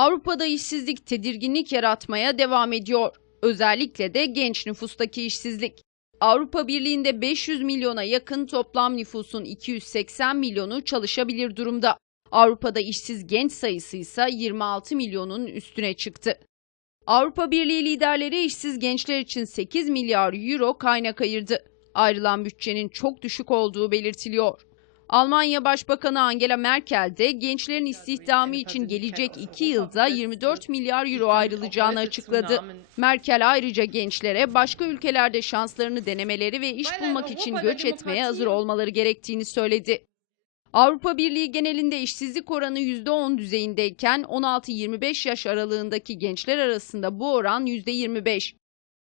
Avrupa'da işsizlik tedirginlik yaratmaya devam ediyor. Özellikle de genç nüfustaki işsizlik. Avrupa Birliği'nde 500 milyona yakın toplam nüfusun 280 milyonu çalışabilir durumda. Avrupa'da işsiz genç sayısı ise 26 milyonun üstüne çıktı. Avrupa Birliği liderleri işsiz gençler için 8 milyar euro kaynak ayırdı. Ayrılan bütçenin çok düşük olduğu belirtiliyor. Almanya Başbakanı Angela Merkel de gençlerin istihdamı için gelecek iki yılda 24 milyar euro ayrılacağını açıkladı. Merkel ayrıca gençlere başka ülkelerde şanslarını denemeleri ve iş bulmak için göç etmeye hazır olmaları gerektiğini söyledi. Avrupa Birliği genelinde işsizlik oranı %10 düzeyindeyken 16-25 yaş aralığındaki gençler arasında bu oran %25.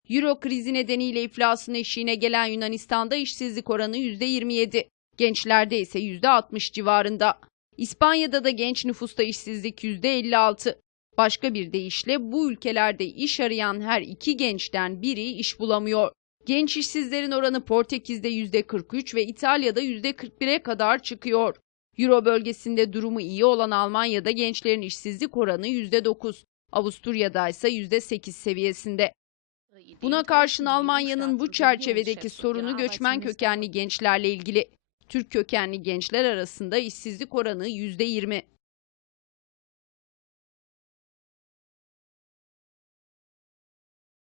Euro krizi nedeniyle iflasın eşiğine gelen Yunanistan'da işsizlik oranı %27. Gençlerde ise %60 civarında. İspanya'da da genç nüfusta işsizlik %56. Başka bir deyişle bu ülkelerde iş arayan her iki gençten biri iş bulamıyor. Genç işsizlerin oranı Portekiz'de %43 ve İtalya'da %41'e kadar çıkıyor. Euro bölgesinde durumu iyi olan Almanya'da gençlerin işsizlik oranı %9, Avusturya'da ise %8 seviyesinde. Buna karşın Almanya'nın bu çerçevedeki sorunu göçmen kökenli gençlerle ilgili. Türk kökenli gençler arasında işsizlik oranı %20.